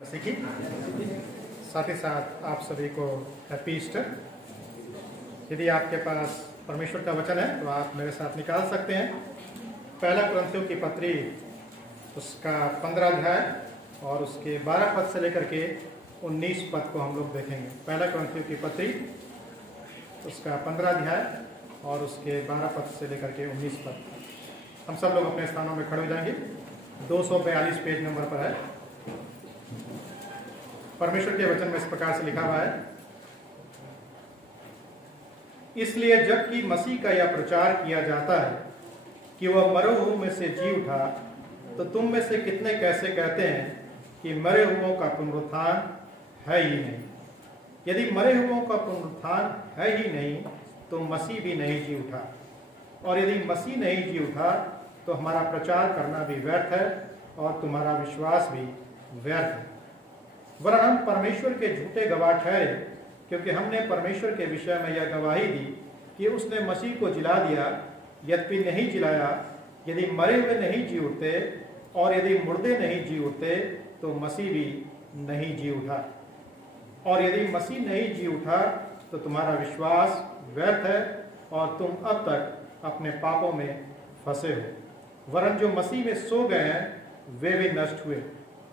सीखी। साथ ही साथ आप सभी को हैप्पी ईस्टर। यदि आपके पास परमेश्वर का वचन है तो आप मेरे साथ निकाल सकते हैं। पहला कुरिन्थियों की पत्री उसका 15 अध्याय और उसके 12 पद से लेकर के 19 पद को हम लोग देखेंगे। पहला कुरिन्थियों की पत्री उसका 15 अध्याय और उसके 12 पद से लेकर के 19 पद। हम सब लोग अपने स्थानों में खड़े हो जाएंगे। 242 पेज नंबर पर है। परमेश्वर के वचन में इस प्रकार से लिखा हुआ है, इसलिए जबकि मसीह का यह प्रचार किया जाता है कि वह मरे हुओं में से जी उठा, तो तुम में से कितने कैसे कहते हैं कि मरे हुओं का पुनरुत्थान है ही नहीं। यदि मरे हुओं का पुनरुत्थान है ही नहीं तो मसीह भी नहीं जी उठा, और यदि मसीह नहीं जी उठा तो हमारा प्रचार करना भी व्यर्थ है और तुम्हारा विश्वास भी व्यर्थ है। वरन हम परमेश्वर के झूठे गवाह ठहरे, क्योंकि हमने परमेश्वर के विषय में यह गवाही दी कि उसने मसीह को जिला दिया, यद्यपि नहीं जिलाया। यदि मरे हुए नहीं जी उठते और यदि मुर्दे नहीं जी उठते तो मसीह भी नहीं जी उठा, और यदि मसीह नहीं जी उठा तो तुम्हारा विश्वास व्यर्थ है और तुम अब तक अपने पापों में फंसे हो। वरन जो मसीह में सो गए हैं वे भी नष्ट हुए।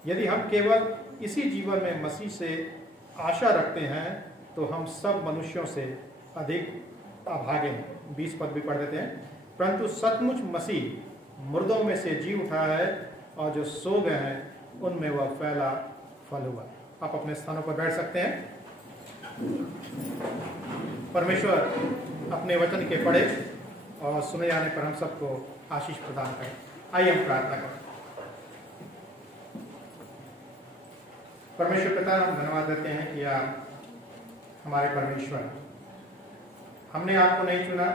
यदि हम केवल इसी जीवन में मसीह से आशा रखते हैं तो हम सब मनुष्यों से अधिक अभागे हैं। 20 पद भी पढ़ देते हैं। परंतु सचमुच मसीह मुर्दों में से जी उठा है, और जो सो गए हैं उनमें वह पहला फल हुआ। आप अपने स्थानों पर बैठ सकते हैं। परमेश्वर अपने वचन के पढ़े और सुने जाने पर हम सबको आशीष प्रदान करें। आइए हम प्रार्थना करें। परमेश्वर पिता, हम धन्यवाद देते हैं कि आप हमारे परमेश्वर हैं। हमने आपको नहीं चुना,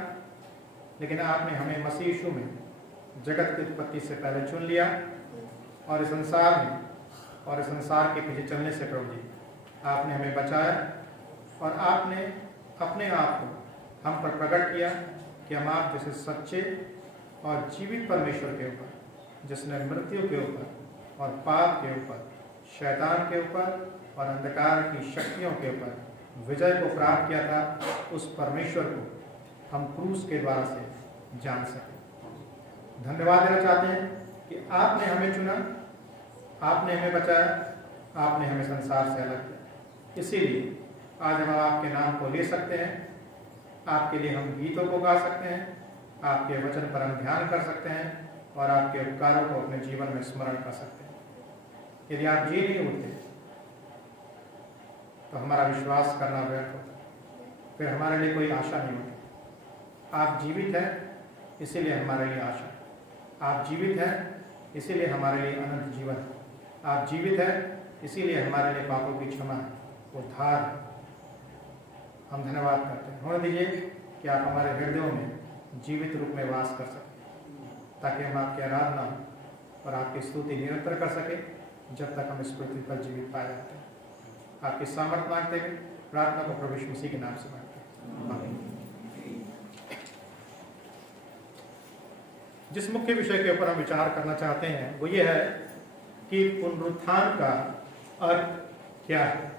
लेकिन आपने हमें मसीह यीशु में जगत की उत्पत्ति से पहले चुन लिया, और इस संसार में और इस संसार के पीछे चलने से प्रभु जी आपने हमें बचाया, और आपने अपने आप को हम पर प्रकट किया कि हम आप जैसे सच्चे और जीवित परमेश्वर के ऊपर, जिसने मृत्यु के ऊपर और पाप के ऊपर, शैतान के ऊपर और अंधकार की शक्तियों के ऊपर विजय को प्राप्त किया था, उस परमेश्वर को हम क्रूस के द्वारा से जान सके। धन्यवाद देना चाहते हैं कि आपने हमें चुना, आपने हमें बचाया, आपने हमें संसार से अलग किया। इसीलिए आज हम आपके नाम को ले सकते हैं, आपके लिए हम गीतों को गा सकते हैं, आपके वचन पर हम ध्यान कर सकते हैं, और आपके उपकारों को अपने जीवन में स्मरण कर सकते हैं। यदि आप जी नहीं उठते तो हमारा विश्वास करना व्यर्थ होता, फिर हमारे लिए कोई आशा नहीं होती। आप जीवित हैं, इसीलिए हमारे लिए आशा है। आप जीवित हैं, इसीलिए हमारे लिए अनंत जीवन है। आप जीवित हैं, इसीलिए हमारे लिए पापों की क्षमा है, उद्धार है। हम धन्यवाद करते हैं। होने दीजिए कि आप हमारे हृदयों में जीवित रूप में वास कर सकें, ताकि हम आपकी आराधना और आपकी स्तुति निरंतर कर सके जब तक हम इस पृथ्वी पर जीवित पाए जाते हैं। आपकी सामर्थ मांगते हुए प्रार्थना को प्रभु यीशु मसीह के नाम से मांगते हैं, आमीन। जिस मुख्य विषय के ऊपर हम विचार करना चाहते हैं वो ये है कि पुनरुत्थान का अर्थ क्या है।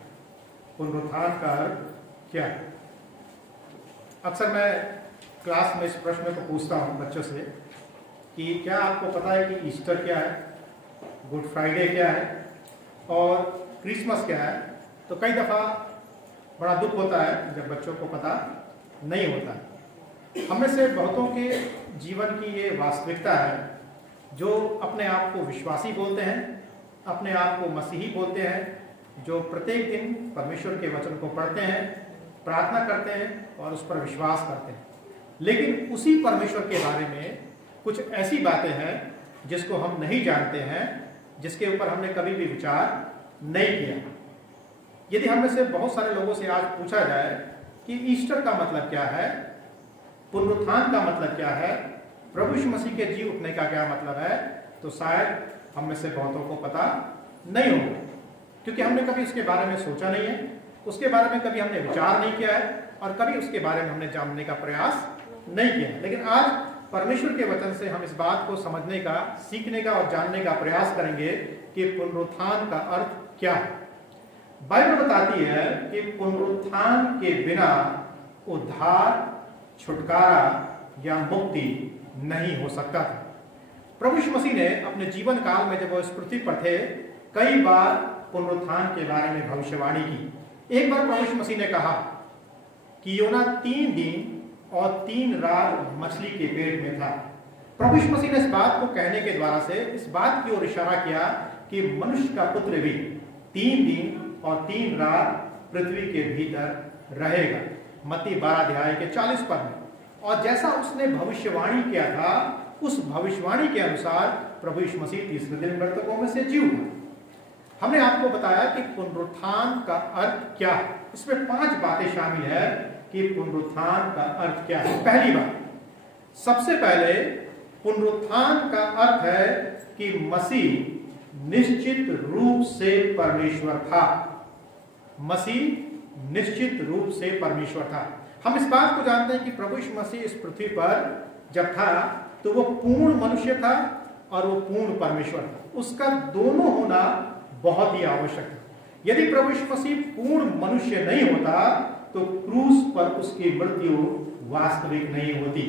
पुनरुत्थान का अर्थ क्या है। अक्सर मैं क्लास में इस प्रश्न को पूछता हूँ बच्चों से कि क्या आपको पता है कि ईस्टर क्या है, गुड फ्राइडे क्या है और क्रिसमस क्या है। तो कई दफ़ा बड़ा दुख होता है जब बच्चों को पता नहीं होता। हम में से बहुतों के जीवन की ये वास्तविकता है, जो अपने आप को विश्वासी बोलते हैं, अपने आप को मसीही बोलते हैं, जो प्रत्येक दिन परमेश्वर के वचन को पढ़ते हैं, प्रार्थना करते हैं और उस पर विश्वास करते हैं। लेकिन उसी परमेश्वर के बारे में कुछ ऐसी बातें हैं जिसको हम नहीं जानते हैं, जिसके ऊपर हमने कभी भी विचार नहीं किया। यदि हम में से बहुत सारे लोगों से आज पूछा जाए कि ईस्टर का मतलब क्या है, पुनरुत्थान का मतलब क्या है, प्रभु यीशु मसीह के जी उठने का क्या मतलब है, तो शायद हम में से बहुतों को पता नहीं होगा, क्योंकि हमने कभी उसके बारे में सोचा नहीं है, उसके बारे में कभी हमने विचार नहीं किया है, और कभी उसके बारे में हमने जानने का प्रयास नहीं किया है। लेकिन आज परमेश्वर के वचन से हम इस बात को समझने का, सीखने का और जानने का प्रयास करेंगे कि पुनरुत्थान का अर्थ क्या है? बाइबल बताती है कि पुनरुत्थान के बिना उद्धार, छुटकारा या मुक्ति नहीं हो सकता था। प्रभु यीशु मसीह ने अपने जीवन काल में जब वो इस पृथ्वी पर थे, कई बार पुनरुत्थान के बारे में भविष्यवाणी की। एक बार प्रभु यीशु मसीह ने कहा कि योना 3 दिन और 3 रात मछली के पेट में था। प्रभु यीशु मसीह ने इस बात को कहने के द्वारा से इस बात की ओर इशारा किया कि मनुष्य का पुत्र भी 3 दिन और 3 रात पृथ्वी के भीतर रहेगा, मत्ती 12 अध्याय के 40 पद में। और जैसा उसने भविष्यवाणी किया था, उस भविष्यवाणी के अनुसार प्रभु यीशु मसीह तीसरे दिन मृतकों में से जी उठा। हमने आपको बताया कि पुनरुत्थान का अर्थ क्या है। इसमें 5 बातें शामिल है कि पुनरुत्थान का अर्थ क्या है। पहली बात, सबसे पहले पुनरुत्थान का अर्थ है कि मसीह निश्चित रूप से परमेश्वर था। मसीह निश्चित रूप से परमेश्वर था। हम इस बात को जानते हैं कि प्रभु यीशु मसीह इस पृथ्वी पर जब था तो वो पूर्ण मनुष्य था और वो पूर्ण परमेश्वर था। उसका दोनों होना बहुत ही आवश्यक था। यदि प्रभु यीशु मसीह पूर्ण मनुष्य नहीं होता तो क्रूस पर उसकी मृत्यु वास्तविक नहीं होती,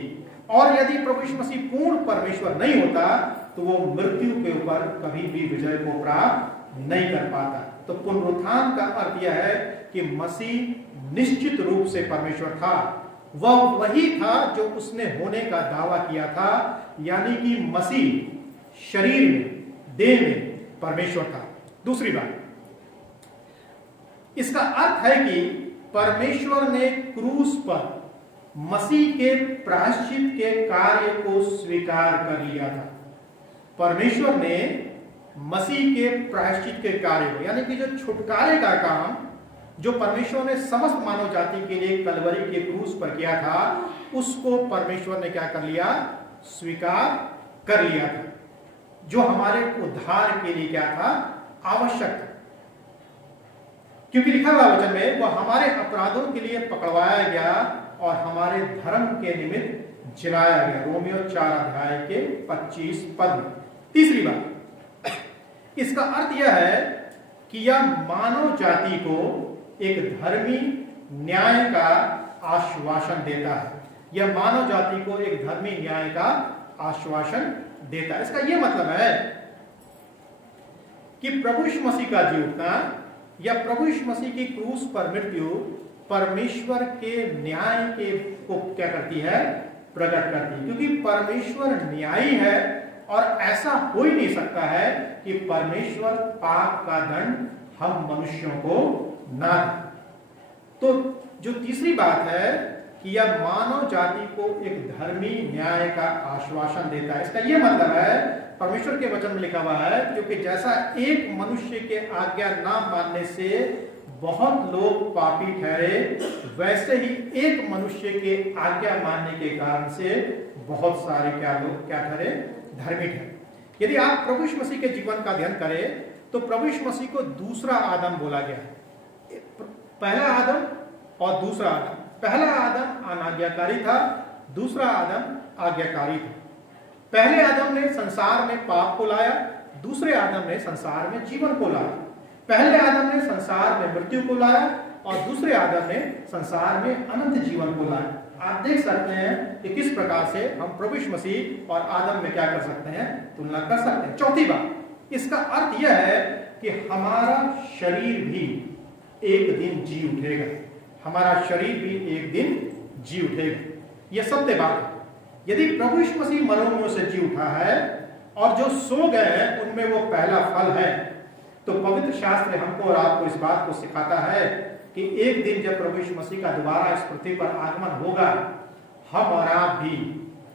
और यदि प्रभु यीशु मसीह पूर्ण परमेश्वर नहीं होता तो वो मृत्यु के ऊपर कभी भी विजय को प्राप्त नहीं कर पाता। तो पुनरुत्थान का अर्थ यह है कि मसीह निश्चित रूप से परमेश्वर था। वह वही था जो उसने होने का दावा किया था, यानी कि मसीह शरीर में, देह में परमेश्वर था। दूसरी बात, इसका अर्थ है कि परमेश्वर ने क्रूस पर मसीह के प्रायश्चित के कार्य को स्वीकार कर लिया था। परमेश्वर ने मसीह के प्रायश्चित के कार्य को, यानी कि जो छुटकारे का काम जो परमेश्वर ने समस्त मानव जाति के लिए कलवरी के क्रूस पर किया था, उसको परमेश्वर ने क्या कर लिया? स्वीकार कर लिया था, जो हमारे उद्धार के लिए क्या था? आवश्यक था। क्योंकि लिखा हुआ वचन में वह हमारे अपराधों के लिए पकड़वाया गया और हमारे धर्म के निमित्त जलाया गया, रोमियो 4 अध्याय के 25 पद में। तीसरी बात, इसका अर्थ यह है कि यह मानव जाति को एक धर्मी न्याय का आश्वासन देता है। यह मानव जाति को एक धर्मी न्याय का आश्वासन देता है। इसका यह मतलब है कि प्रभु यीशु मसीह का जी उठना या प्रभु यीशु मसीह की क्रूस पर मृत्यु परमेश्वर के न्याय के को क्या करती है? प्रकट करती है। क्योंकि परमेश्वर न्यायी है और ऐसा हो ही नहीं सकता है कि परमेश्वर पाप का दंड हम मनुष्यों को ना दे। तो जो तीसरी बात है कि यह मानव जाति को एक धर्मी न्याय का आश्वासन देता है। इसका यह मतलब है, परमेश्वर के वचन में लिखा हुआ है, क्योंकि जैसा एक मनुष्य के आज्ञा ना मानने से बहुत लोग पापी ठहरे, वैसे ही एक मनुष्य के आज्ञा मानने के कारण से बहुत सारे लोग क्या ठहरे? धर्मी ठहरे। यदि आप प्रभु यीशु मसीह के जीवन का अध्ययन करें तो प्रभु यीशु मसीह को दूसरा आदम बोला गया है। पहला आदम और दूसरा आदम। पहला आदम अनाज्ञाकारी था, दूसरा आदम आज्ञाकारी था। पहले आदम ने संसार में पाप को लाया, दूसरे आदम ने संसार में जीवन को लाया। पहले आदम ने संसार में मृत्यु को लाया और दूसरे आदम ने संसार में अनंत जीवन को लाया। आप देख सकते हैं कि किस प्रकार से हम प्रभु यीशु मसीह और आदम में क्या कर सकते हैं? तुलना कर सकते हैं। चौथी बात, इसका अर्थ यह है कि हमारा शरीर भी एक दिन जी उठेगा। हमारा शरीर भी एक दिन जी उठेगा। यह सत्य बात है। यदि प्रभु यीशु मसीह मरों में से जी उठा है और जो सो गए हैं उनमें वो पहला फल है, तो पवित्र शास्त्र हमको और आपको इस बात को सिखाता है कि एक दिन जब प्रभु यीशु मसीह का दोबारा इस पृथ्वी पर आगमन होगा, हम और आप भी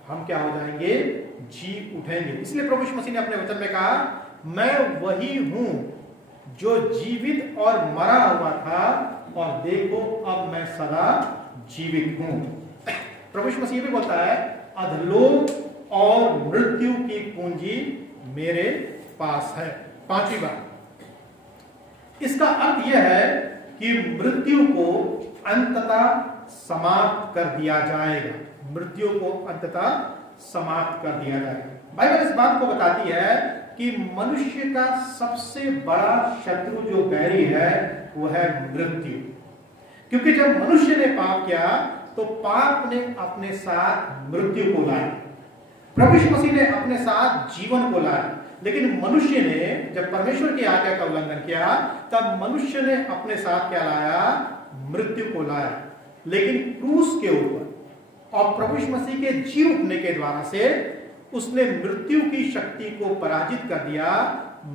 हम क्या हो जाएंगे? जी उठेंगे। इसलिए प्रभु यीशु मसीह ने अपने वचन में कहा, मैं वही हूं जो जीवित और मरा हुआ था और देखो अब मैं सदा जीवित हूं। प्रभु यीशु मसीह भी बोलता है, अधलोक और मृत्यु की कुंजी मेरे पास है। पांचवी बात, इसका अर्थ यह है कि मृत्यु को अंततः समाप्त कर दिया जाएगा। मृत्यु को अंततः समाप्त कर दिया जाएगा। बाइबल इस बात को बताती है कि मनुष्य का सबसे बड़ा शत्रु जो बैरी है वो है मृत्यु। क्योंकि जब मनुष्य ने पाप किया तो पाप ने अपने साथ मृत्यु को लाया, प्रभु यीशु मसीह ने अपने साथ जीवन को लाया। लेकिन मनुष्य ने जब परमेश्वर की आज्ञा का उल्लंघन किया तब मनुष्य ने अपने साथ क्या लाया? मृत्यु को लाया। लेकिन क्रूस के ऊपर और प्रभु यीशु मसीह के जी उठने के द्वारा से उसने मृत्यु की शक्ति को पराजित कर दिया।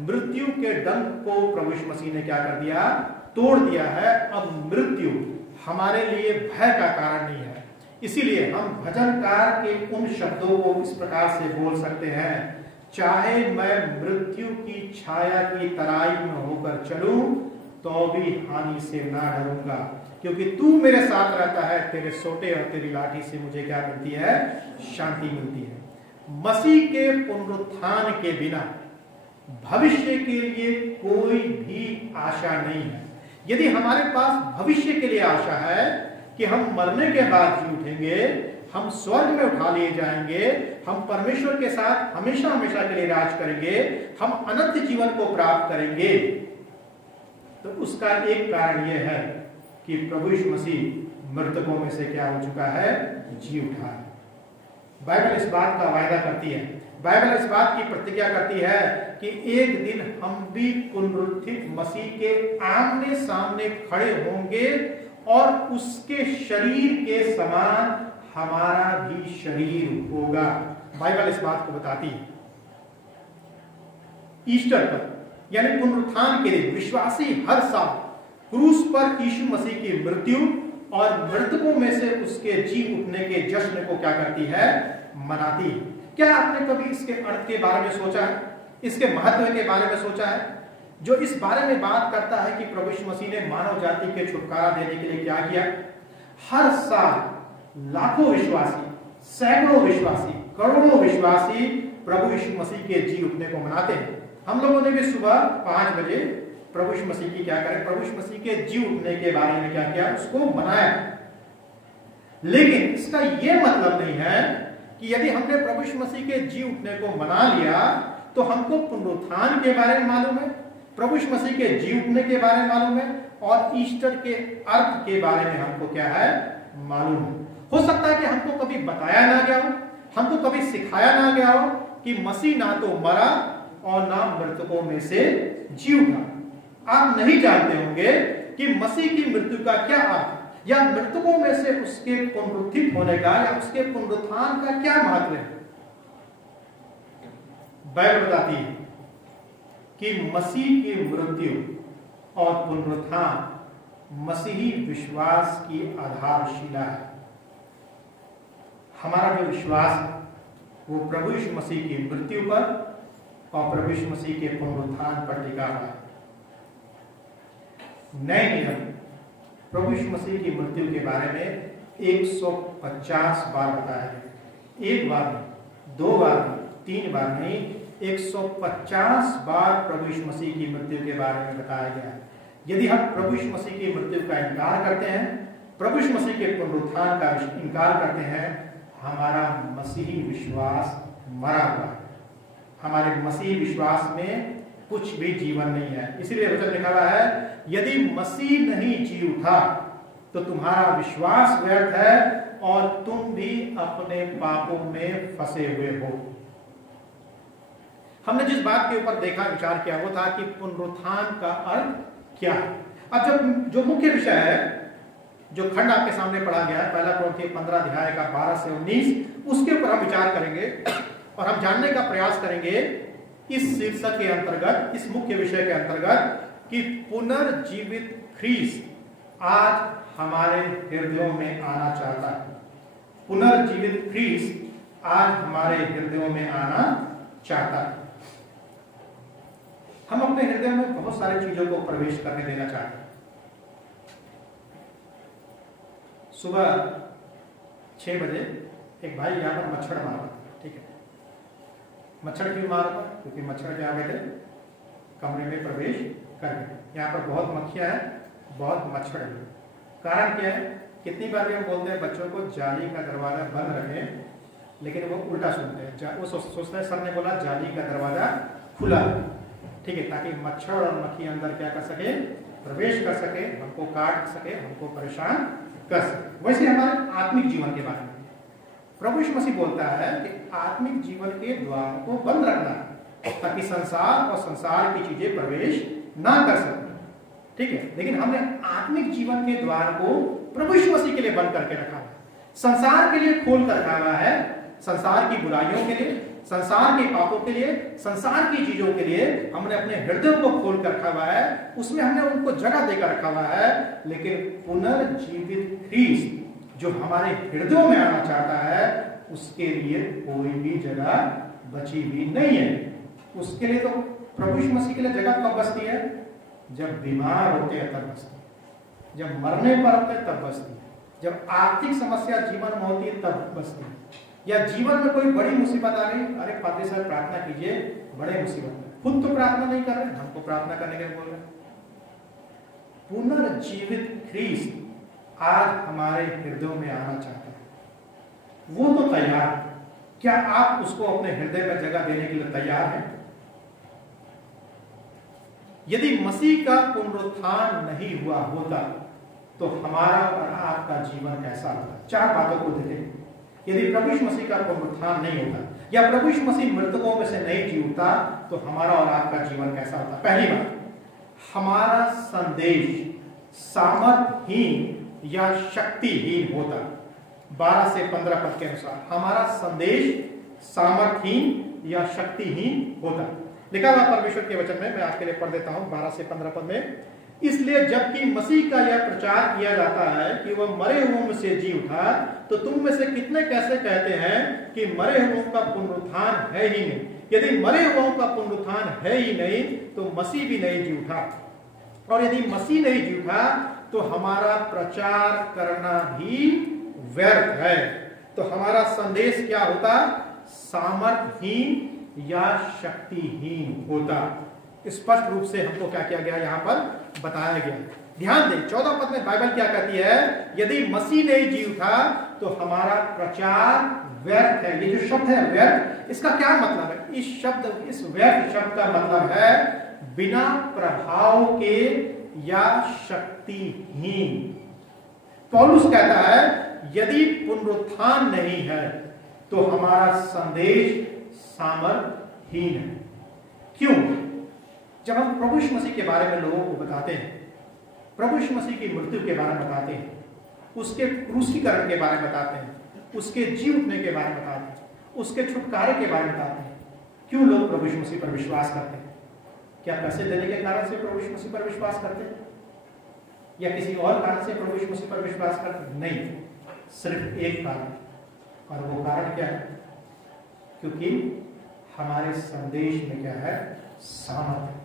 मृत्यु के डंक को प्रभु यीशु मसीह ने क्या कर दिया? तोड़ दिया है। अब मृत्यु हमारे लिए भय का कारण नहीं है। इसीलिए हम भजनकार के उन शब्दों को इस प्रकार से बोल सकते हैं, चाहे मैं मृत्यु की छाया की तराई में होकर चलूं तो भी हानि से ना डरूंगा, क्योंकि तू मेरे साथ रहता है। तेरे सोटे और तेरी लाठी से मुझे क्या मिलती है? शांति मिलती है। मसीह के पुनरुत्थान के बिना भविष्य के लिए कोई भी आशा नहीं है। यदि हमारे पास भविष्य के लिए आशा है कि हम मरने के बाद जी उठेंगे, हम स्वर्ग में उठा लिए जाएंगे, हम परमेश्वर के साथ हमेशा हमेशा के लिए राज करेंगे, हम अनंत जीवन को प्राप्त करेंगे, तो उसका एक कारण यह है कि प्रभु यीशु मसीह मृतकों में से क्या हो चुका है? जी उठा है। बाइबल इस बात का वायदा करती है, बाइबल इस बात की प्रतिज्ञा करती है कि एक दिन हम भी पुनरुत्थित मसीह के आमने सामने खड़े होंगे और उसके शरीर के समान हमारा भी शरीर होगा। बाइबल इस बात को बताती है। ईस्टर पर यानी पुनरुत्थान के दिन विश्वासी हर साल क्रूस पर यीशु मसीह की मृत्यु और मृतकों में से उसके जी उठने के जश्न को क्या करती है? मनाती है। क्या आपने कभी इसके अर्थ के बारे में सोचा है? इसके महत्व के बारे में सोचा है? जो इस बारे में बात करता है कि प्रभु यीशु मसीह ने मानव जाति के छुटकारा देने के लिए क्या किया। हर साल लाखों विश्वासी, सैकड़ों विश्वासी, करोड़ों विश्वासी प्रभु यीशु मसीह के जी उठने को मनाते हैं। हम लोगों ने भी सुबह 5 बजे प्रभु यीशु मसीह की क्या करें? प्रभु यीशु मसीह के जी उठने के बारे में क्या किया? उसको मनाया। लेकिन इसका यह मतलब नहीं है कि यदि हमने प्रभु यीशु मसीह के जी उठने को मना लिया तो हमको पुनरुत्थान के बारे में मालूम है, प्रभु यीशु मसीह के जी उठने के बारे में मालूम है और ईस्टर के अर्थ के बारे में हमको क्या है? मालूम है। हो सकता है कि हमको कभी बताया ना गया हो, हमको कभी सिखाया ना गया हो कि मसीह ना तो मरा और ना मृतकों में से जी उठा। आप नहीं जानते होंगे कि मसीह की मृत्यु का क्या अर्थ या मृतकों में से उसके पुनरुत्थित होने का या उसके पुनरुत्थान का क्या महत्व है। बाइबल बताती है कि मसीह की मृत्यु और पुनरुत्थान मसीही विश्वास की आधारशिला है। हमारा जो विश्वास है वो प्रभु यीशु मसीह की मृत्यु पर और प्रभु यीशु मसीह के पुनरुत्थान पर टिका हुआ है। नए नियम प्रभु यीशु मसीह की मृत्यु के बारे में 150 बार बताया गया। एक बार नहीं, 2 बार नहीं, 3 बार नहीं, 150 बार प्रभु यीशु मसीह की मृत्यु के बारे में बताया गया है। यदि हम प्रभु यीशु मसीह की मृत्यु का इनकार करते हैं, प्रभु यीशु मसीह के पुनरुत्थान का इनकार करते हैं, हमारा मसीही विश्वास मरा हुआ है। हमारे मसीही विश्वास में कुछ भी जीवन नहीं है। इसीलिए वचन लिखा हुआ है, यदि मसीह नहीं जी उठा तो तुम्हारा विश्वास व्यर्थ है और तुम भी अपने पापों में फंसे हुए हो। हमने जिस बात के ऊपर देखा, विचार किया, वो था कि पुनरुत्थान का अर्थ क्या है। अब जो मुख्य विषय है, जो खंड आपके सामने पढ़ा गया है, पहला कुरिन्थियों 15 अध्याय का 12 से 19, उसके ऊपर हम विचार करेंगे और हम जानने का प्रयास करेंगे इस शीर्षक के अंतर्गत, इस मुख्य विषय के अंतर्गत, कि पुनर्जीवित ख्रीस्त आज हमारे हृदयों में आना चाहता है। पुनर्जीवित ख्रीस्त आज हमारे हृदयों में आना चाहता है। हम अपने हृदय में बहुत सारी चीजों को प्रवेश करने देना चाहते हैं। सुबह 6 बजे एक भाई यहाँ पर मच्छर मारा, ठीक है। मच्छर क्यों मारा था? क्योंकि मच्छर क्या आ गए थे, कमरे में प्रवेश कर गए। यहाँ पर बहुत मक्खियां हैं, बहुत मच्छर है। कारण क्या है? कितनी बार हम बोलते हैं बच्चों को जाली का दरवाजा बंद रखें, लेकिन वो उल्टा सुनते हैं। वो सोचते हैं सर ने बोला जाली का दरवाजा खुला, ठीक है, ताकि मच्छर और मक्खी अंदर क्या कर सके, प्रवेश कर सके, हमको काट सके, हमको परेशान कर सके। वैसे हमारे आत्मिक जीवन के बारे में प्रभु यीशु मसीह बोलता है कि आत्मिक जीवन के द्वार को बंद रखना ताकि संसार और संसार की चीजें प्रवेश ना कर सके, ठीक है। लेकिन हमने आत्मिक जीवन के द्वार को प्रभु यीशु मसीह के लिए बंद करके रखा है, संसार के लिए खोल कर रखा हुआ है, संसार की बुराइयों के लिए, संसार के पापों के लिए, संसार की चीजों के लिए हमने अपने हृदय को खोल कर रखा हुआ है, उसमें हमने उनको जगह देकर रखा हुआ है। लेकिन पुनर्जीवित ख्रीस्त जो हमारे हृदयों में आना चाहता है, उसके लिए कोई भी जगह बची हुई नहीं है। उसके लिए तो प्रभु यीशु मसीह के लिए जगह कब बचती है? जब बीमार होते हैं तब बचती है, जब मरने पर होते हैं तब बचती है, जब आर्थिक समस्या जीवन में होती है तब बचती है, या जीवन में कोई बड़ी मुसीबत आ गई, अरे पादरी साहब प्रार्थना कीजिए, बड़े मुसीबत में, खुद तो प्रार्थना नहीं कर रहे, हमको प्रार्थना करने के लिए बोल रहे। पुनर्जीवित ख्रीस्त आज हमारे हृदयों में आना चाहता है, वो तो तैयार है। क्या आप उसको अपने हृदय में जगह देने के लिए तैयार हैं? यदि मसीह का पुनरुत्थान नहीं हुआ होता तो हमारा और आपका जीवन कैसा होता? चार बातों को देखें। यदि प्रभु यीशु मसीह का पुनरुत्थान नहीं होता या प्रभु यीशु मसीह मृतकों में से नहीं जी उठता तो हमारा और आपका जीवन कैसा होता? पहली बात, हमारा संदेश सामर्थहीन या शक्तिहीन होता। 12 से 15 पद के अनुसार हमारा संदेश सामर्थहीन या शक्तिहीन होता। लिखा हुआ परमेश्वर के वचन में, मैं आपके लिए पढ़ देता हूं 12 से 15 पद में। इसलिए जबकि मसीह का यह प्रचार किया जाता है कि वह मरे हुओं में से जी उठा, तो तुम में से कितने कैसे कहते हैं कि मरे हुओं का पुनरुत्थान है ही नहीं? यदि मरे हुओं का पुनरुत्थान है ही नहीं तो मसीह भी नहीं जी उठा, और यदि मसीह नहीं जी उठा तो हमारा प्रचार करना भी व्यर्थ है। तो हमारा संदेश क्या होता? सामर्थहीन या शक्तिहीन होता। स्पष्ट रूप से हमको क्या किया गया, यहां पर बताया गया। ध्यान दें 14 पद में बाइबल क्या कहती है? यदि मसीह नहीं जी उठा तो हमारा प्रचार व्यर्थ है। ये जो शब्द है व्यर्थ, इसका क्या मतलब है? इस व्यर्थ शब्द का मतलब है बिना प्रभाव के या शक्तिहीन। पौलुस कहता है यदि पुनरुत्थान नहीं है तो हमारा संदेश सामर्थहीन है। क्यों? जब हम प्रभु यीशु मसीह के बारे में लोगों को बताते हैं, प्रभु यीशु मसीह की मृत्यु के बारे में बताते हैं, उसके क्रूसीकरण के बारे में बताते हैं, उसके जी उठने के बारे में बताते हैं, उसके छुटकारे के बारे में बताते हैं, क्यों लोग प्रभु यीशु मसीह पर विश्वास करते हैं? क्या पैसे देने के कारण से प्रभु यीशु मसीह पर विश्वास करते हैं या किसी और कारण से प्रभु यीशु मसीह पर विश्वास करते हैं? नहीं, सिर्फ एक कारण, और वो कारण क्या है? क्योंकि हमारे संदेश में क्या है? सामर्थ्य।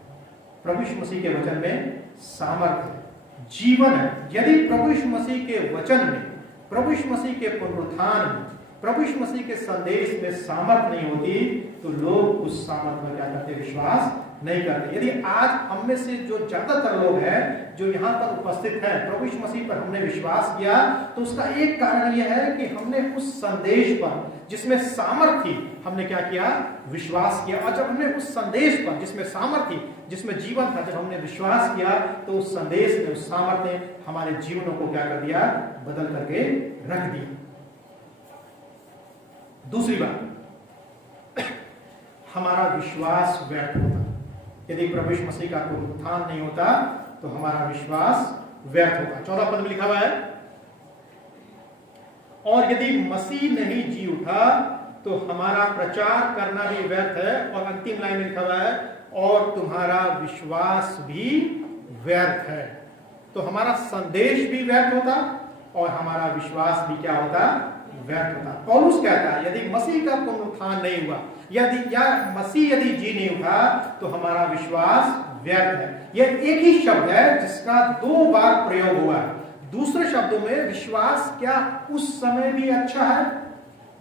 प्रभु यीशु मसीह के वचन में सामर्थ्य है, जीवन है। यदि प्रभु यीशु मसीह के वचन में, प्रभु यीशु मसीह के पुनरुत्थान में, प्रभु यीशु मसीह के संदेश में सामर्थ्य नहीं होती तो लोग उस सामर्थ्य में क्या करते? विश्वास नहीं करते। यदि आज हम में से जो ज्यादातर लोग हैं जो यहाँ पर उपस्थित हैं, प्रभु यीशु मसीह पर हमने विश्वास किया, तो उसका एक कारण यह है कि हमने उस संदेश पर जिसमें सामर्थ्य थी, हमने क्या किया? विश्वास किया। और जब हमने उस संदेश पर जिसमें सामर्थ्य, जिसमें जीवन था, जब हमने विश्वास किया तो उस संदेश ने, उस सामर्थ्य ने हमारे जीवनों को क्या कर दिया? बदल करके रख दिया। दूसरी बात, हमारा विश्वास व्यर्थ होता। यदि प्रभु यीशु मसीह का पुनरुत्थान नहीं होता तो हमारा विश्वास व्यर्थ होता। 14 पद में लिखा हुआ है, और यदि मसीह नहीं जी उठा तो हमारा प्रचार करना भी व्यर्थ है। और अंतिम लाइन में लिखा हुआ है, और तुम्हारा विश्वास भी व्यर्थ है। तो हमारा संदेश भी व्यर्थ होता और हमारा विश्वास भी क्या होता? व्यर्थ होता। पौलुस कहता है यदि मसीह का पुनरुत्थान नहीं हुआ, मसीह यदि जी नहीं उठा तो हमारा विश्वास व्यर्थ है। यह एक ही शब्द है जिसका 2 बार प्रयोग हुआ है। दूसरे शब्दों में, विश्वास क्या उस समय भी अच्छा है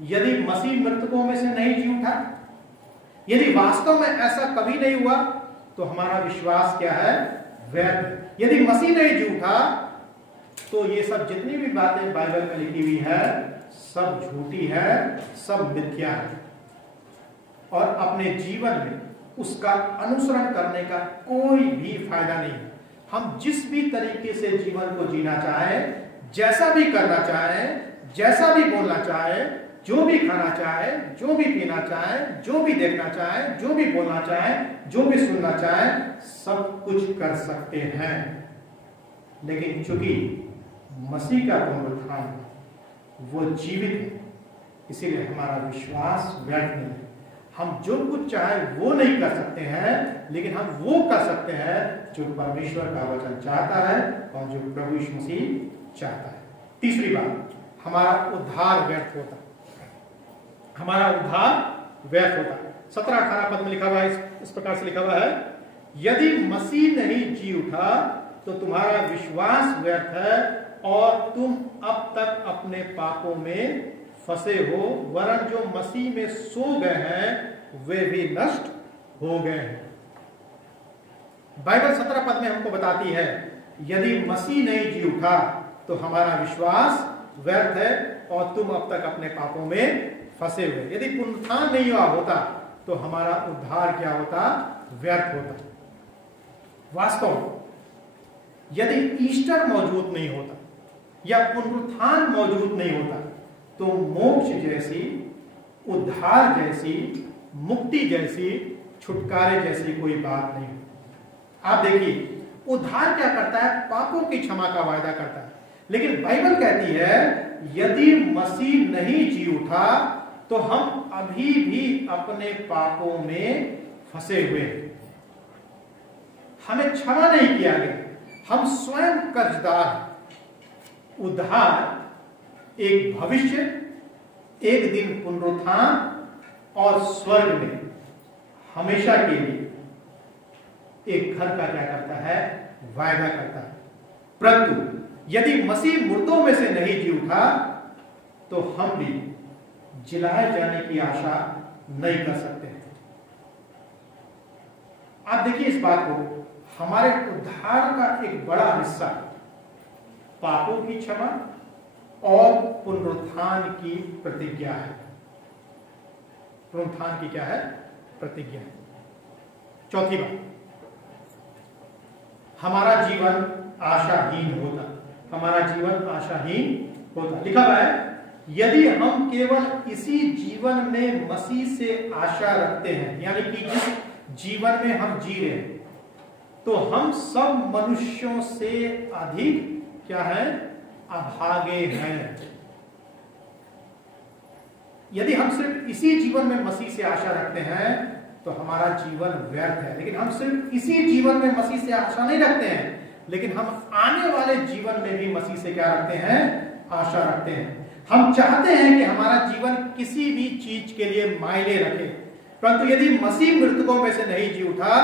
यदि मसीह मृतकों में से नहीं जी उठा? यदि वास्तव में ऐसा कभी नहीं हुआ तो हमारा विश्वास क्या है? व्यर्थ। यदि मसीह नहीं जी उठा तो ये सब जितनी भी बातें बाइबल में लिखी हुई है सब झूठी है, सब मिथ्या है। और अपने जीवन में उसका अनुसरण करने का कोई भी फायदा नहीं है। हम जिस भी तरीके से जीवन को जीना चाहें, जैसा भी करना चाहें, जैसा भी बोलना चाहें, जो भी खाना चाहें, जो भी पीना चाहें, जो भी देखना चाहें, जो भी बोलना चाहें, जो भी सुनना चाहें, सब कुछ कर सकते हैं। लेकिन चूंकि मसीह का पुनरुत्थान वो जीवित है, इसीलिए हमारा विश्वास व्यर्थ नहीं है। हम जो कुछ चाहे वो नहीं कर सकते हैं, लेकिन हम वो कर सकते हैं जो परमेश्वर का वचन चाहता है और जो प्रभु यीशु मसीह चाहता है। तीसरी बात, हमारा उद्धार व्यर्थ होता है। हमारा उद्धार व्यर्थ होता है। 17-18 पद में लिखा हुआ है, इस प्रकार से लिखा हुआ है, यदि मसीह नहीं जी उठा तो तुम्हारा विश्वास व्यर्थ है और तुम अब तक अपने पापों में फंसे हो, वरन जो मसीह में सो गए हैं वे भी नष्ट हो गए हैं। बाइबल 17 पद में हमको बताती है, यदि मसीह नहीं जी उठा तो हमारा विश्वास व्यर्थ है और तुम अब तक अपने पापों में फंसे हुए। यदि पुनरुत्थान नहीं हुआ होता तो हमारा उद्धार क्या होता? व्यर्थ होता। वास्तव में यदि ईस्टर मौजूद नहीं होता या पुनरुत्थान मौजूद नहीं होता तो मोक्ष जैसी, उद्धार जैसी, मुक्ति जैसी, छुटकारे जैसी कोई बात नहीं। आप देखिए, उद्धार क्या करता है? पापों की क्षमा का वायदा करता है। लेकिन बाइबल कहती है यदि मसीह नहीं जी उठा तो हम अभी भी अपने पापों में फंसे हुए हैं। हमें क्षमा नहीं किया गया, हम स्वयं कर्जदार। उद्धार एक भविष्य, एक दिन पुनरुत्थान और स्वर्ग में हमेशा के लिए एक घर का क्या करता है? वायदा करता है। परंतु यदि मसीह मुर्दों में से नहीं जी उठा तो हम भी जिलाए जाने की आशा नहीं कर सकते हैं। आप देखिए इस बात को, हमारे उद्धार का एक बड़ा हिस्सा पापों की क्षमा और पुनरुत्थान की प्रतिज्ञा है। पुनरुत्थान की क्या है? प्रतिज्ञा। चौथी बात, हमारा जीवन आशाहीन होता। हमारा जीवन आशाहीन होता। लिखा हुआ है, यदि हम केवल इसी जीवन में मसीह से आशा रखते हैं, यानी कि जिस जीवन में हम जी रहे हैं, तो हम सब मनुष्यों से अधिक क्या है? अभागे हैं। यदि हम सिर्फ इसी जीवन में मसीह से आशा रखते हैं तो हमारा जीवन व्यर्थ है। लेकिन हम सिर्फ इसी जीवन में मसीह से आशा नहीं रखते हैं, लेकिन हम आने वाले जीवन में भी मसीह से क्या रखते हैं? आशा रखते हैं। हम चाहते हैं कि हमारा जीवन किसी भी चीज के लिए मायने रखे। परंतु यदि मसीह मृतकों में से नहीं जी उठा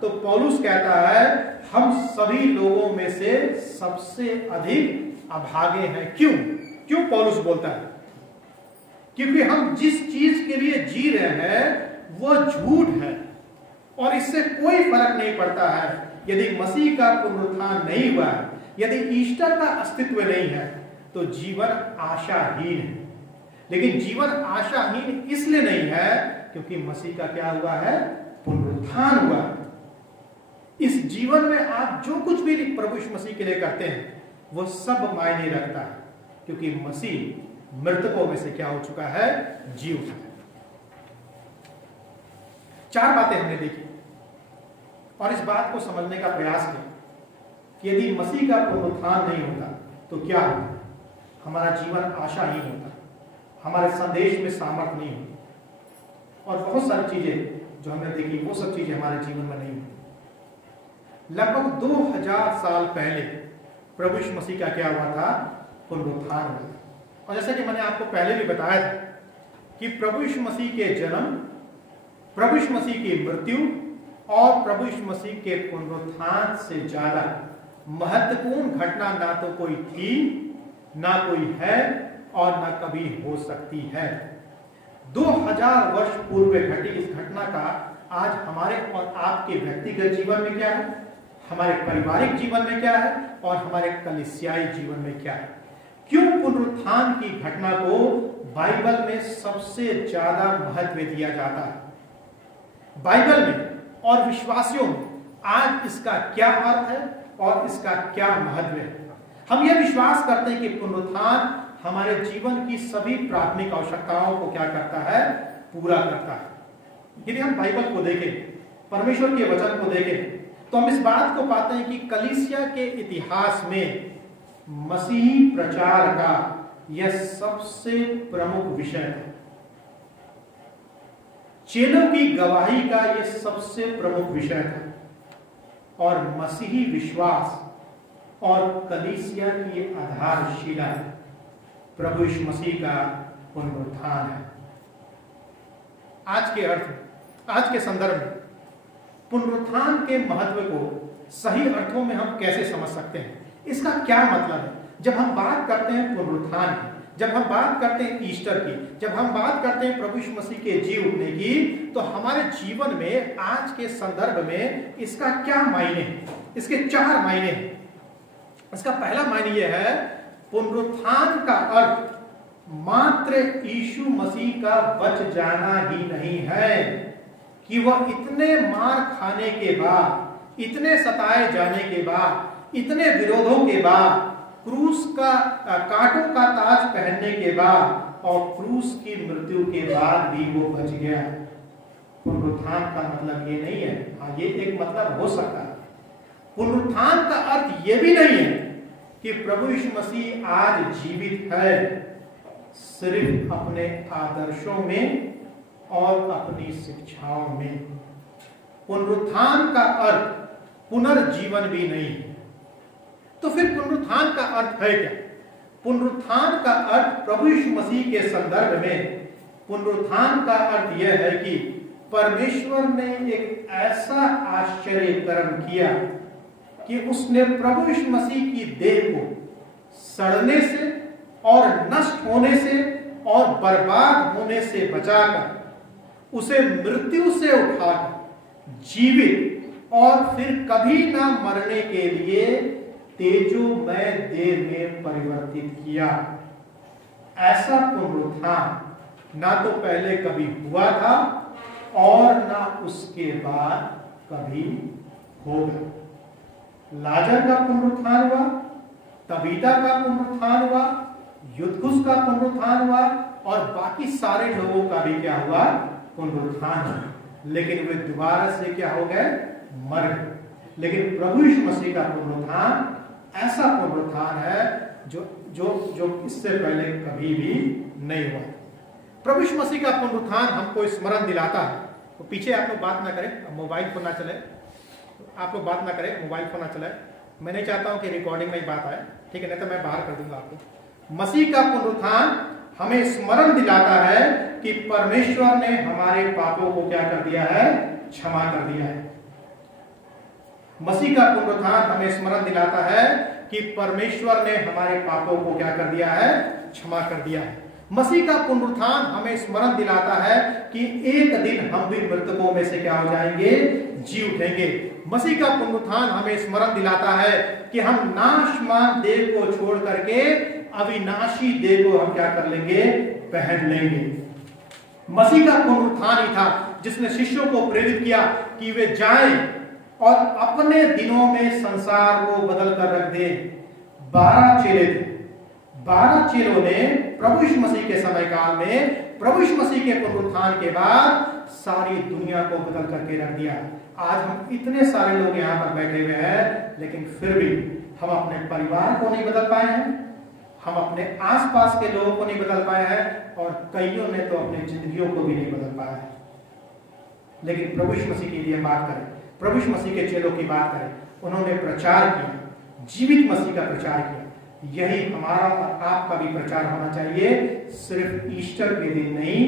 तो पौलुस कहता है हम सभी लोगों में से सबसे अधिक अभागे हैं। क्यों पौलुस बोलता है? क्योंकि हम जिस चीज के लिए जी रहे हैं वो झूठ है और इससे कोई फर्क नहीं पड़ता है। यदि मसीह का पुनरुत्थान नहीं हुआ है, यदि ईस्टर का अस्तित्व नहीं है, तो जीवन आशाहीन है। लेकिन जीवन आशाहीन इसलिए नहीं है क्योंकि मसीह का क्या हुआ है? पुनरुत्थान हुआ। इस जीवन में आप जो कुछ भी प्रभु यीशु मसीह के लिए करते हैं वो सब मायने रखता है, क्योंकि मसीह मृतकों में से क्या हो चुका है? जी उठा है। 4 बातें हमने देखी और इस बात को समझने का प्रयास किया कि यदि मसीह का पुनरुत्थान नहीं होता तो क्या होता? हमारा जीवन आशाहीन होता, हमारे संदेश में सामर्थ्य नहीं होती और बहुत सारी चीजें जो हमने देखी वो सब चीजें हमारे जीवन में नहीं होती। लगभग 2000 साल पहले प्रभु यीशु मसीह का क्या हुआ था? पुनरुत्थान हुआ। और जैसे कि मैंने आपको पहले भी बताया था कि प्रभु यीशु मसीह के जन्म, प्रभु यीशु मसीह की मृत्यु और प्रभु यीशु मसीह के पुनरुत्थान से ज्यादा महत्वपूर्ण घटना ना तो कोई थी, ना कोई है और ना कभी हो सकती है। 2000 वर्ष पूर्व घटी इस घटना का आज हमारे और आपके व्यक्तिगत जीवन में क्या है, हमारे पारिवारिक जीवन में क्या है और हमारे कलीसियाई जीवन में क्या है। क्यों पुनरुत्थान की घटना को बाइबल में सबसे ज्यादा महत्व दिया जाता है? बाइबल में और विश्वासियों में आज इसका क्या अर्थ है और इसका क्या महत्व है। हम यह विश्वास करते हैं कि पुनरुत्थान हमारे जीवन की सभी प्राथमिक आवश्यकताओं को क्या करता है, पूरा करता है। यदि हम बाइबल को देखें, परमेश्वर के वचन को देखें, तो हम इस बात को पाते हैं कि कलीसिया के इतिहास में मसीही प्रचार का यह सबसे प्रमुख विषय है। चेलों की गवाही का यह सबसे प्रमुख विषय था और मसीही विश्वास और कलीसिया की आधारशिला प्रभु यीशु मसीह का पुनरुत्थान है। आज के अर्थ, आज के संदर्भ में पुनरुत्थान के महत्व को सही अर्थों में हम कैसे समझ सकते हैं, इसका क्या मतलब है। जब हम बात करते हैं पुनरुत्थान की, जब हम बात करते हैं ईस्टर की, जब हम बात करते हैं प्रभु यीशु मसीह के जी उठने की, तो हमारे जीवन में आज के संदर्भ में इसका क्या मायने है। इसके 4 मायने हैं। इसका पहला मायने यह है, पुनरुत्थान का अर्थ मात्र यीशु मसीह का बच जाना ही नहीं है कि वह इतने मार खाने के बाद, इतने सताए जाने के बाद, इतने विरोधों के बाद, क्रूस का कांटों का ताज पहनने के बाद और क्रूस की मृत्यु के बाद भी वो बच गया। पुनरुत्थान का मतलब ये नहीं है। हाँ, ये एक मतलब हो सकता है। पुनरुत्थान का अर्थ ये भी नहीं है कि प्रभु यीशु मसीह आज जीवित है सिर्फ अपने आदर्शों में और अपनी शिक्षाओं में। पुनरुत्थान का अर्थ पुनर्जीवन भी नहीं है। तो फिर पुनरुत्थान का अर्थ है क्या? पुनरुत्थान का अर्थ प्रभु यीशु मसीह के संदर्भ में पुनरुत्थान का अर्थ यह है कि परमेश्वर ने एक ऐसा आश्चर्य कर्म किया कि उसने प्रभु यीशु मसीह की देह को सड़ने से और नष्ट होने से और बर्बाद होने से बचाकर उसे मृत्यु से उठाकर जीवित और फिर कभी ना मरने के लिए तेजोमय देह में परिवर्तित किया। ऐसा पुनरुत्थान ना तो पहले कभी हुआ था और ना उसके बाद कभी होगा। लाजर का पुनरुत्थान हुआ, तबीता का पुनरुत्थान हुआ, युद्धकुश का पुनरुत्थान हुआ और बाकी सारे लोगों का भी क्या हुआ, पुनरुत्थान हुआ। लेकिन वे दोबारा से क्या हो गए, मर गए। लेकिन प्रभु यीशु मसीह का पुनरुत्थान ऐसा पुनरुत्थान है जो जो जो इससे पहले कभी भी नहीं हुआ। प्रभु यीशु मसीह का पुनरुत्थान हमको स्मरण दिलाता है। तो पीछे आप लोग बात ना करें, मोबाइल फोन ना चले, आप लोग बात ना करें, मोबाइल फोन ना चले। मैं नहीं चाहता हूं कि रिकॉर्डिंग में ही बात आए, ठीक है, नहीं तो मैं बाहर कर दूंगा आपको। मसीह का पुनरुत्थान हमें स्मरण दिलाता है कि परमेश्वर ने हमारे पापों को क्या कर दिया है, क्षमा कर दिया है। मसीह का पुनरुत्थान हमें स्मरण दिलाता है कि परमेश्वर ने हमारे पापों को क्या कर दिया है, क्षमा कर दिया है। मसीह का पुनरुत्थान हमें स्मरण दिलाता है कि एक दिन हम भी मृतकों में से क्या हो जाएंगे, जी उठेंगे। मसीह का पुनरुत्थान हमें स्मरण दिलाता है कि हम नाशमान देह को छोड़ करके अविनाशी देह को हम क्या कर लेंगे, पहन लेंगे। मसीह का पुनरुत्थान ही था जिसने शिष्यों को प्रेरित किया कि वे जाएं और अपने दिनों में संसार को बदल कर रख दे। 12 चेले थे। 12 चेलों ने प्रभु यीशु मसीह के समय काल में, प्रभु यीशु मसीह के पुनरुत्थान के बाद सारी दुनिया को बदल करके रख दिया। आज हम इतने सारे लोग यहाँ पर बैठे हुए हैं, लेकिन फिर भी हम अपने परिवार को नहीं बदल पाए हैं, हम अपने आसपास के लोगों को नहीं बदल पाए हैं और कईयों ने तो अपनी जिंदगियों को भी नहीं बदल पाया है। लेकिन प्रभु यीशु मसीह के लिए बात करें, प्रभु यीशु मसीह के चेलों की बात करें, उन्होंने प्रचार किया, जीवित मसीह का प्रचार किया। यही हमारा और आपका भी प्रचार होना चाहिए। सिर्फ ईस्टर के दिन नहीं,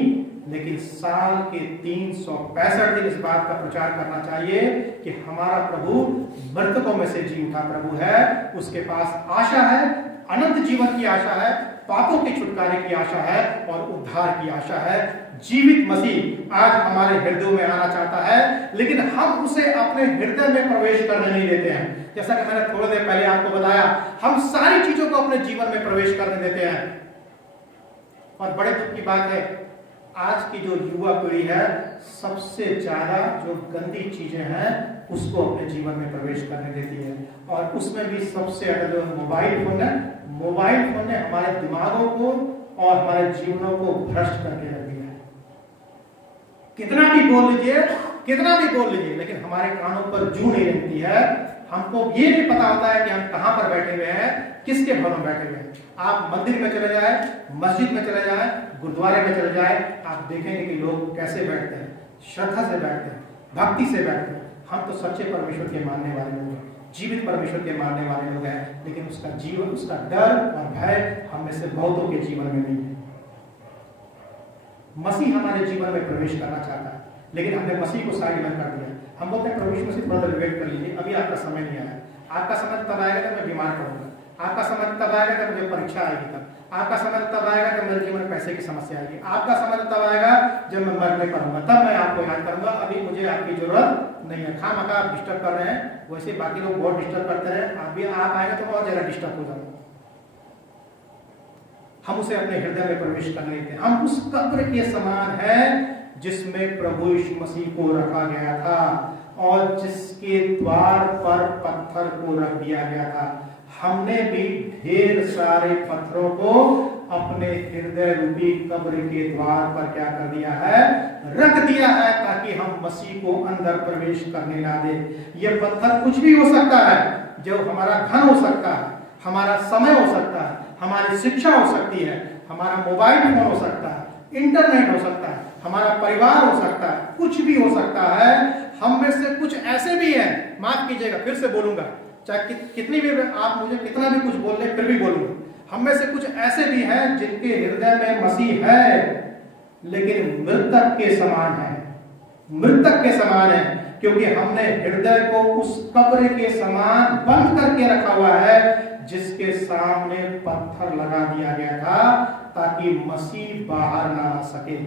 लेकिन साल के 365 दिन इस बात का प्रचार करना चाहिए कि हमारा प्रभु मृतकों में से जी उठा प्रभु है। उसके पास आशा है, अनंत जीवन की आशा है, पापों के छुटकारे की आशा है और उद्धार की आशा है। जीवित मसीह आज हमारे हृदयों में आना चाहता है, लेकिन हम उसे अपने हृदय में प्रवेश करने नहीं देते हैं। जैसा कि मैंने थोड़ी देर पहले आपको बताया, हम सारी चीजों को अपने जीवन में प्रवेश करने देते हैं। और बड़े दुख की बात है, आज की जो युवा पीढ़ी है सबसे ज्यादा जो गंदी चीजें हैं उसको अपने जीवन में प्रवेश करने देती है, और उसमें भी सबसे ज्यादा जो मोबाइल फोन है, मोबाइल फोन ने हमारे दिमागों को और हमारे जीवनों को भ्रष्ट करके रख दिया है। कितना भी बोल लीजिए लेकिन हमारे कानों पर जू नहीं रहती है। हमको ये नहीं पता होता है कि हम कहां पर बैठे हुए हैं, किसके भवन में बैठे हुए हैं। आप मंदिर में चले जाए, मस्जिद में चले जाए, गुरुद्वारे में चले जाए, आप देखेंगे कि लोग कैसे बैठते हैं, श्रद्धा से बैठते हैं, भक्ति से बैठते हैं। हम तो सच्चे परमेश्वर के मानने वाले लोग हैं, जीवित परमेश्वर के मानने वाले लोग हैं, लेकिन उसका जीवन, उसका डर और भय हम में से बहुतों के जीवन में नहीं है। मसीह हमारे जीवन में प्रवेश करना चाहता है, लेकिन हमने मसीह को साइड में कर दिया। हम बोलते हैं प्रभु यीशु मसीह थोड़ा देर वेट कर लीजिए, अभी आपका समय नहीं आया। आपका समय तब आएगा जब मैं बीमार पड़ूंगा, आपका समय तब आएगा जब मुझे परीक्षा आएगी, तब आपका समय तब आएगा जब मेरे जीवन में पैसे की समस्या आएगी, आपका समय तब आएगा जब मैं मरने पड़ूंगा, तब मैं आपको याद करूंगा। अभी मुझे आपकी जरूरत नहीं है। खामखा आप डिस्टर्ब कर रहे हैं, वैसे बाकी लोग बहुत डिस्टर्ब करते रहे, आप आएगा तो और ज्यादा डिस्टर्ब हो जाऊंगा। हम उसे अपने हृदय में प्रवेश करने देते हैं। हम उस कब्र के समान है जिसमें प्रभु यीशु मसीह को रखा गया था और जिसके द्वार पर पत्थर को रख दिया गया था। हमने भी ढेर सारे पत्थरों को अपने हृदय रूपी कब्र के द्वार पर क्या कर दिया है, रख दिया है, ताकि हम मसीह को अंदर प्रवेश करने ना दे। यह पत्थर कुछ भी हो सकता है, जो हमारा धन हो सकता है, हमारा समय हो सकता है, हमारी शिक्षा हो सकती है, हमारा मोबाइल फोन हो सकता है, इंटरनेट हो सकता है, हमारा परिवार हो सकता है, कुछ भी हो सकता है। हम में से कुछ ऐसे भी हैं, माफ कीजिएगा फिर से बोलूंगा, चाहे कितनी भी आप मुझे कितना भी कुछ बोल रहे फिर भी बोलूंगा, हम में से कुछ ऐसे भी हैं जिनके हृदय में मसीह है लेकिन मृतक के समान है, मृतक के समान है, क्योंकि हमने हृदय को उस कब्र के समान बंद करके रखा हुआ है जिसके सामने पत्थर लगा दिया गया था ताकि मसीह बाहर ना आ सके।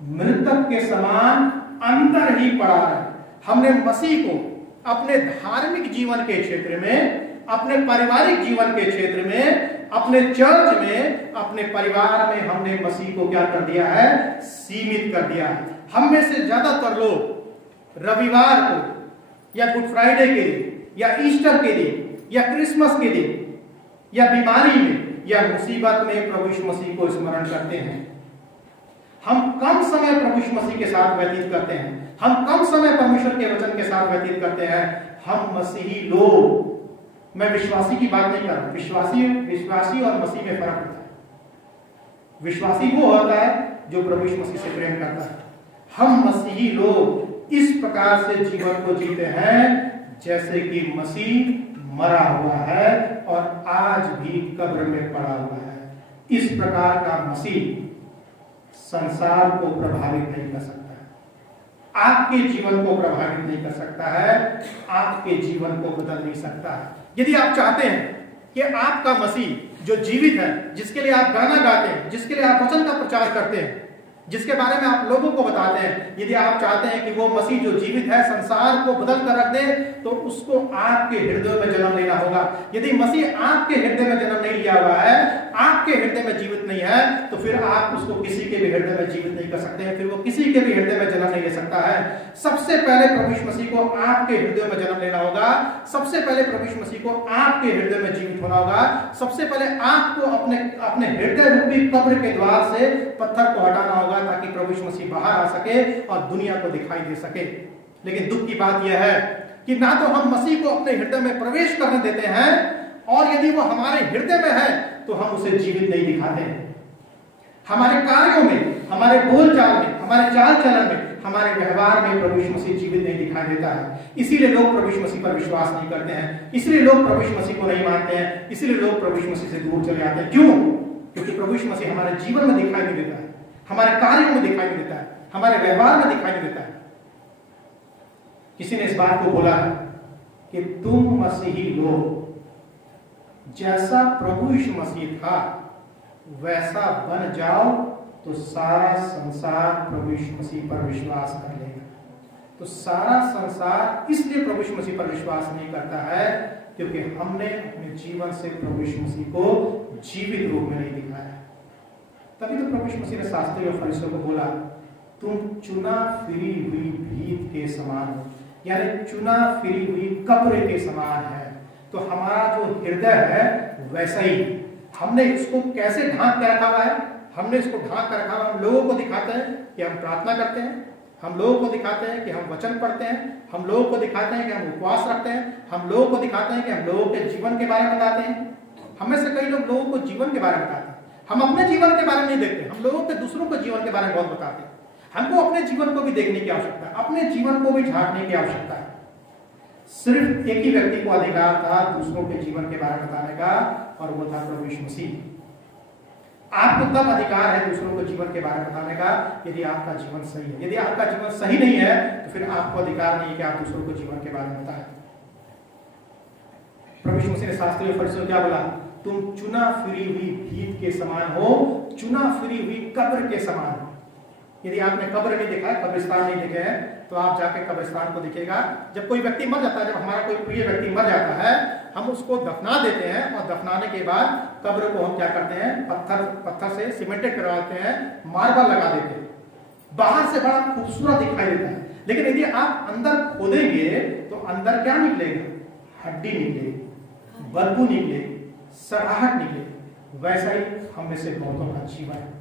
मृतक के समान अंदर ही पड़ा है। हमने मसीह को अपने धार्मिक जीवन के क्षेत्र में, अपने पारिवारिक जीवन के क्षेत्र में, अपने चर्च में, अपने परिवार में हमने मसीह को क्या कर दिया है, सीमित कर दिया है। हम में से ज्यादातर लोग रविवार को या गुड फ्राइडे के दिन या ईस्टर के दिन या क्रिसमस के दिन या बीमारी में या मुसीबत में प्रभु यीशु मसीह को स्मरण करते हैं। हम कम समय प्रभु यीशु मसीह के साथ व्यतीत करते हैं, हम कम समय परमेश्वर के वचन के साथ व्यतीत करते हैं। हम मसीही लोग, मैं विश्वासी की बात नहीं कर रहा, विश्वासी और मसीह में फर्क होता है। विश्वासी वो होता है जो प्रभु यीशु मसीह से प्रेम करता है। हम मसीही लोग इस प्रकार से जीवन को जीते हैं जैसे कि मसीह मरा हुआ है और आज भी कब्र में पड़ा हुआ है। इस प्रकार का मसीह संसार को प्रभावित नहीं कर सकता है, आपके जीवन को प्रभावित नहीं कर सकता है, आपके जीवन को बदल नहीं सकता है। यदि आप चाहते हैं कि आपका मसीह जो जीवित है, जिसके लिए आप गाना गाते हैं, जिसके लिए आप वचन का प्रचार करते हैं, जिसके बारे में आप लोगों को बताते हैं, यदि आप चाहते हैं कि वो मसीह जो जीवित है संसार को बदल कर रख दे, तो उसको आपके हृदय में जन्म लेना होगा। यदि मसीह आपके हृदय में जन्म नहीं लिया हुआ है, आपके हृदय में जीवित नहीं है, तो फिर आप उसको किसी के भी हृदय में जीवित नहीं कर सकते हैं, फिर वो किसी के भी हृदय में जन्म नहीं ले सकता है। सबसे पहले प्रभु यीशु मसीह को आपके हृदय में जन्म लेना होगा, सबसे पहले प्रभु यीशु मसीह को आपके हृदय में जीवित होना होगा, सबसे पहले आपको अपने हृदय रूपी कब्र के द्वार से पत्थर को हटाना होगा ताकि प्रभु यीशु मसीह बाहर आ सके और दुनिया को दिखाई दे सके। लेकिन दुख की बात यह है कि ना तो हम मसीह को अपने हृदय में प्रवेश करने देते हैं, और यदि वो हमारे हृदय में है तो हम उसे जीवित नहीं दिखाते हैं। हमारे कार्यों में, हमारे बोलचाल में, हमारे चाल चलन में, हमारे व्यवहार में प्रभु यीशु मसीह जीवित नहीं दिखाई देता है। इसीलिए लोग प्रभु यीशु मसीह पर विश्वास नहीं करते हैं, इसलिए लोग प्रभु यीशु मसीह को नहीं मानते हैं, इसलिए लोग प्रभु यीशु मसीह से दूर चले जाते हैं। क्यों? क्योंकि प्रभु यीशु मसीह हमारे जीवन में दिखाई नहीं देता है, हमारे कार्यों में दिखाई नहीं देता है, हमारे व्यवहार में दिखाई नहीं देता है। किसी ने इस बात को बोला है कि तुम मसीही लोग जैसा प्रभु यीशु मसीह था वैसा बन जाओ तो सारा संसार प्रभु यीशु मसीह पर विश्वास कर लेगा। तो सारा संसार इसलिए प्रभु यीशु मसीह पर विश्वास नहीं करता है क्योंकि हमने अपने जीवन से प्रभु यीशु मसीह को जीवित रूप में नहीं दिखाया। तभी तो प्रभु यीशु मसीह ने शास्त्री और फरीसियों को बोला, तुम चुना फिरी हुई भीत के समान हो, यानी चुना फिरी हुई कब्र के समान है। तो हमारा जो हृदय है वैसा ही, हमने इसको कैसे ढांक के रखा हुआ है? हमने इसको ढांक कर रखा हुआ, हम लोगों को दिखाते हैं कि हम प्रार्थना करते हैं, हम लोगों को दिखाते हैं कि हम वचन पढ़ते हैं, हम लोगों को दिखाते हैं कि हम उपवास रखते हैं, हम लोगों को दिखाते हैं कि हम लोगों के जीवन के बारे में बताते हैं। हमें से कई लोग लोगों को जीवन के बारे में बताते हैं, हम अपने जीवन के बारे में नहीं देखते, हम लोगों के दूसरों के जीवन के बारे में बहुत बताते हैं। हमको अपने जीवन को भी देखने की आवश्यकता है, अपने जीवन को भी झांकने की आवश्यकता है। सिर्फ एक ही व्यक्ति को अधिकार था दूसरों के जीवन के बारे में बताने का, और वो था प्रभु यीशु मसीह। आपको तब अधिकार है दूसरों को जीवन के बारे में बताने का यदि आपका जीवन सही है। यदि आपका जीवन सही नहीं है तो फिर आपको अधिकार नहीं है कि आप दूसरों को जीवन के बारे में बताएं। प्रभु यीशु मसीह ने शास्त्री और फरीसियों को क्या बोला? तुम चुना फिरी हुई भीत के समान हो, चुना फिरी हुई कब्र के समान हो। यदि आपने कब्र नहीं देखा है, कब्रिस्तान नहीं देखे हैं, तो आप जाके कब्रिस्तान को दिखेगा। जब कोई व्यक्ति मर जाता है, जब हमारा कोई प्रिय व्यक्ति मर जाता है, हम उसको दफना देते हैं, और दफनाने के बाद कब्र को हम क्या करते हैं? पत्थर से सीमेंटेड करवाते हैं, मार्बल लगा देते हैं। बाहर से बड़ा खूबसूरत दिखाई देता है, लेकिन यदि आप अंदर खोदेंगे तो अंदर क्या निकलेगा? हड्डी निकलेगी, बदबू निकलेगी, सड़ाहट निकलेगी। वैसा ही हम में से बहुतों का जीवन है।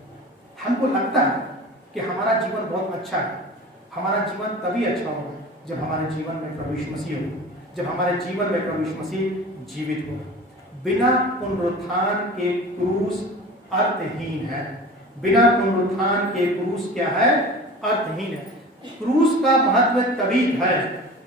हमको लगता है कि हमारा जीवन बहुत अच्छा है। हमारा जीवन तभी अच्छा होगा जब हमारे जीवन में प्रभु यीशु मसीह हो, जब हमारे जीवन में प्रभु यीशु मसीह जीवित हो। बिना पुनरुत्थान के क्रूस अर्थहीन है। बिना पुनरुत्थान के क्रूस क्या है? अर्थहीन है। क्रूस का महत्व तभी है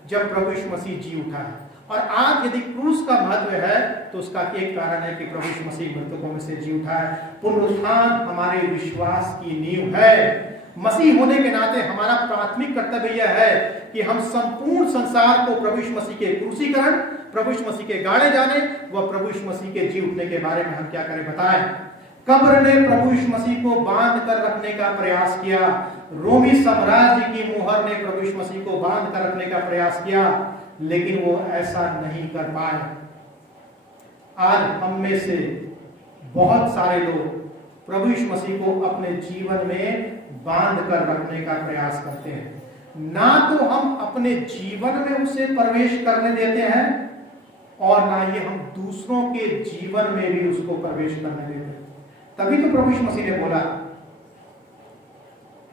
जब प्रभु यीशु मसीह जी उठा है। और आज यदि क्रूस का महत्व है तो उसका एक कारण है कि प्रभु यीशु मसीह मृतकों में से जी उठा है। पुनरुत्थान हमारे विश्वास की नींव है। मसीह होने के नाते हमारा प्राथमिक कर्तव्य यह है कि हम संपूर्ण संसार को प्रभु यीशु मसीह के क्रूसीकरण, प्रभु यीशु मसीह के गाड़े जाने व प्रभु यीशु मसीह के जी उठने के बारे में हम क्या करें? बताएं। कब्र ने प्रभु यीशु मसीह को बांध कर रखने का प्रयास किया। रोमी साम्राज्य की मोहर ने प्रभु यीशु मसीह को बांध कर रखने का प्रयास किया, लेकिन वो ऐसा नहीं कर पाए। आज हम में से बहुत सारे लोग प्रभु यीशु मसीह को अपने जीवन में बांध कर रखने का प्रयास करते हैं। ना तो हम अपने जीवन में उसे प्रवेश करने देते हैं, और ना ही हम दूसरों के जीवन में भी उसको प्रवेश करने देते हैं। तभी तो प्रभु यीशु मसीह ने बोला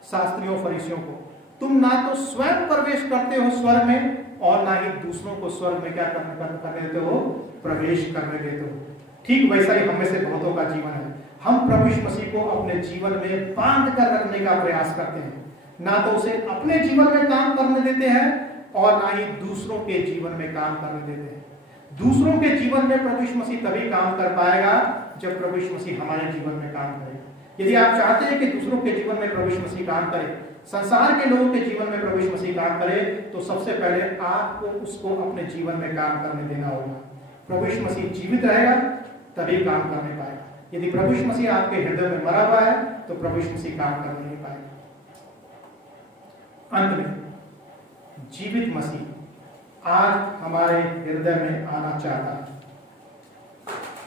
शास्त्रियों फरीसियों को, तुम ना तो स्वयं प्रवेश करते हो स्वर्ग में, और ना ही दूसरों को स्वर्ग में क्या करने देते हो? प्रवेश करने देते हो। ठीक वैसा ही हम में से बहुतों का जीवन है। हम प्रभु यीशु मसीह को अपने जीवन में बांध कर रखने का प्रयास करते हैं। ना तो उसे अपने जीवन में काम करने देते हैं, और ना ही दूसरों के जीवन में काम करने देते हैं। दूसरों के जीवन में प्रभु यीशु मसीह तभी काम कर पाएगा जब प्रभु यीशु मसीह हमारे जीवन में काम करेगा। यदि आप चाहते हैं कि दूसरों के जीवन में प्रभु यीशु मसीह काम करे, संसार के लोगों के जीवन में प्रभु यीशु मसीह काम करे, तो सबसे पहले आपको उसको अपने जीवन में काम करने देना होगा। प्रभु यीशु मसीह जीवित रहेगा तभी काम करने पाएगा। यदि प्रभु यीशु मसीह आपके हृदय में मरा हुआ है तो प्रभु यीशु मसीह काम कर नहीं पाएगा। अंत में जीवित मसीह आज हमारे हृदय में आना चाहता है।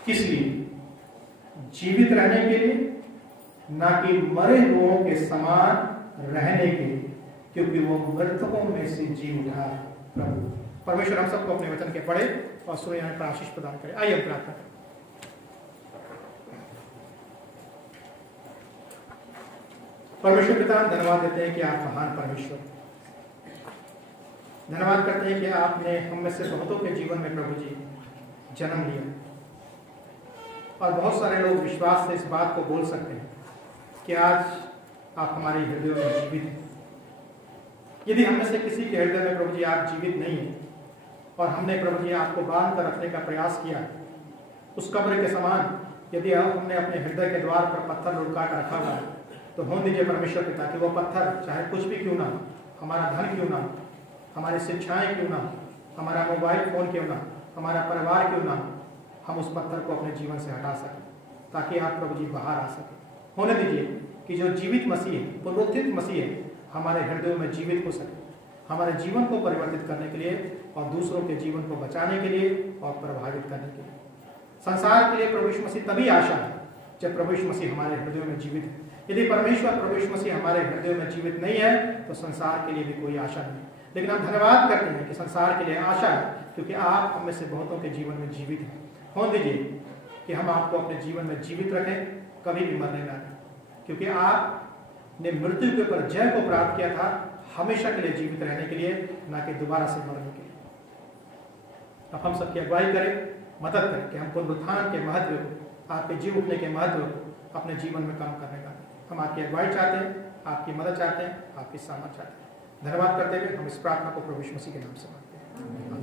किस लिए? जीवित रहने के लिए, ना कि मरे हुओं के समान रहने के लिए, क्योंकि वो मृतकों में से जी उठा प्रभु। परमेश्वर हम सबको अपने वचन के पढ़े और सुने पर आशीष प्रदान करे। आइए हम प्रार्थना करें। परमेश्वर पिता, हम धन्यवाद देते हैं कि आप महान परमेश्वर। धन्यवाद करते हैं कि आपने हम में से बहुतों के जीवन में प्रभु जी जन्म लिया, और बहुत सारे लोग विश्वास से इस बात को बोल सकते हैं कि आज आप हमारे हृदयों में जीवित हैं। यदि हम में से किसी के हृदय में प्रभु जी आप जीवित नहीं हैं, और हमने प्रभु जी आपको बांध कर रखने का प्रयास किया उस कब्र के समान, यदि हमने अपने हृदय के द्वार पर पत्थर लुढ़का कर रखा हुआ है, तो होने दीजिए परमेश्वर पिता कि वो पत्थर चाहे कुछ भी क्यों ना, हमारा धन क्यों ना, हमारी शिक्षाएं क्यों ना, हमारा मोबाइल फोन क्यों ना, हमारा परिवार क्यों ना, हम उस पत्थर को अपने जीवन से हटा सकें, ताकि आप प्रभु जी बाहर आ सकें। होने दीजिए कि जो जीवित मसीह है, पुनरुत्थित मसीह है, हमारे हृदयों में जीवित हो सके, हमारे जीवन को परिवर्तित करने के लिए और दूसरों के जीवन को बचाने के लिए और प्रभावित करने के लिए। संसार के लिए प्रभु यीशु मसीह तभी आशा है जब प्रभु यीशु मसीह हमारे हृदयों में जीवित है। यदि परमेश्वर प्रभु यीशु मसीह हमारे हृदयों में जीवित नहीं है तो संसार के लिए भी कोई आशा नहीं। लेकिन हम धन्यवाद करते हैं कि संसार के लिए आशा है, क्योंकि आप हम में से बहुतों के जीवन में जीवित हैं। होने दीजिए कि हम आपको अपने जीवन में जीवित रखें, कभी भी मरने ना दें, क्योंकि आपने मृत्यु के ऊपर जय को प्राप्त किया था हमेशा के लिए जीवित रहने के लिए, ना कि दोबारा से मरने के लिए। अब हम सबकी अगुवाई करें, मदद करें कि हम पुनरुत्थान के महत्व को, आपके जी उठने के महत्व को अपने जीवन में काम करने का हम आपकी अगुवाई चाहते हैं, आपकी मदद चाहते हैं, आपकी सामर्थ चाहते हैं। धन्यवाद करते हुए हम इस प्रार्थना को प्रभु यीशु मसीह के नाम से मांगते हैं।